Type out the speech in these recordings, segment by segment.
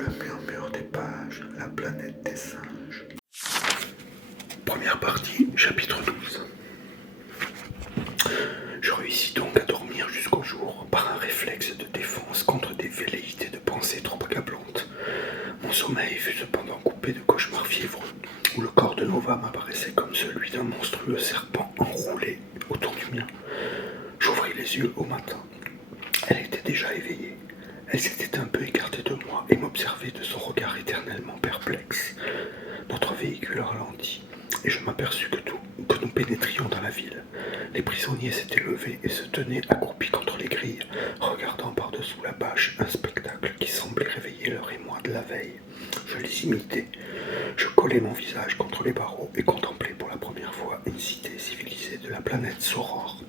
Le murmure des pages, la planète des singes. Première partie, chapitre 12. Je réussis donc à dormir jusqu'au jour par un réflexe de défense contre des velléités de pensée trop accablantes. Mon sommeil fut cependant coupé de cauchemars fiévreux, où le corps de Nova m'apparaissait comme celui d'un monstrueux serpent enroulé autour du mien. J'ouvris les yeux au matin. Elle était déjà éveillée. Elle s'était un peu écartée de moi et m'observait de son regard éternellement perplexe. Notre véhicule ralentit, et je m'aperçus que nous pénétrions dans la ville. Les prisonniers s'étaient levés et se tenaient accroupis contre les grilles, regardant par-dessous la bâche un spectacle qui semblait réveiller leur émoi de la veille. Je les imitais. Je collais mon visage contre les barreaux et contemplais pour la première fois une cité civilisée de la planète Sauror.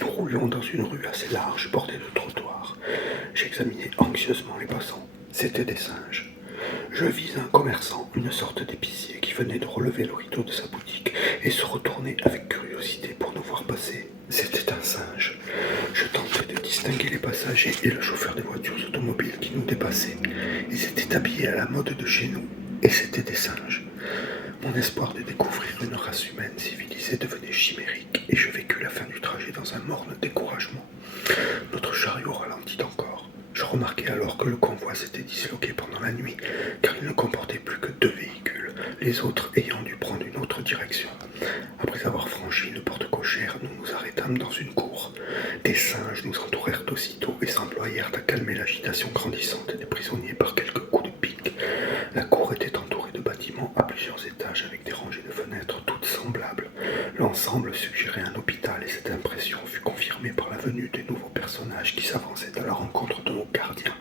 Nous roulions dans une rue assez large, bordée de trottoirs. J'examinais anxieusement les passants. C'étaient des singes. Je vis un commerçant, une sorte d'épicier, qui venait de relever le rideau de sa boutique et se retournait avec curiosité pour nous voir passer. C'était un singe. Je tentais de distinguer les passagers et le chauffeur des voitures automobiles qui nous dépassaient. Ils étaient habillés à la mode de chez nous, et c'étaient des singes. Mon espoir de découvrir une race humaine civilisée devenait chimérique, et je vécus la fin du trajet dans un morne découragement. Notre chariot ralentit encore. Je remarquai alors que le convoi s'était disloqué pendant la nuit, car il ne comportait plus que 2 véhicules, les autres ayant dû prendre une autre direction. Après avoir franchi une porte cochère, nous nous arrêtâmes dans une cour. Des singes nous entourèrent aussitôt et s'employèrent à calmer l'agitation grandissante des prisonniers par quelques coups de pique. La cour était entourée de bâtiments à plusieurs étages avec des rangées de fenêtres toutes semblables. L'ensemble suggérait un hôpital et cette impression fut confirmée par la venue des nouveaux personnages qui s'avançaient à la rencontre de nos gardiens.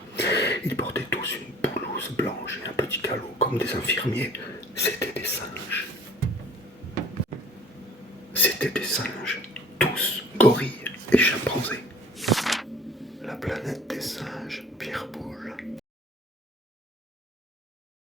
Ils portaient tous une blouse blanche et un petit calot comme des infirmiers. C'étaient des singes. C'étaient des singes, tous gorilles et chimpanzés. La planète des singes, Pierre Boulle.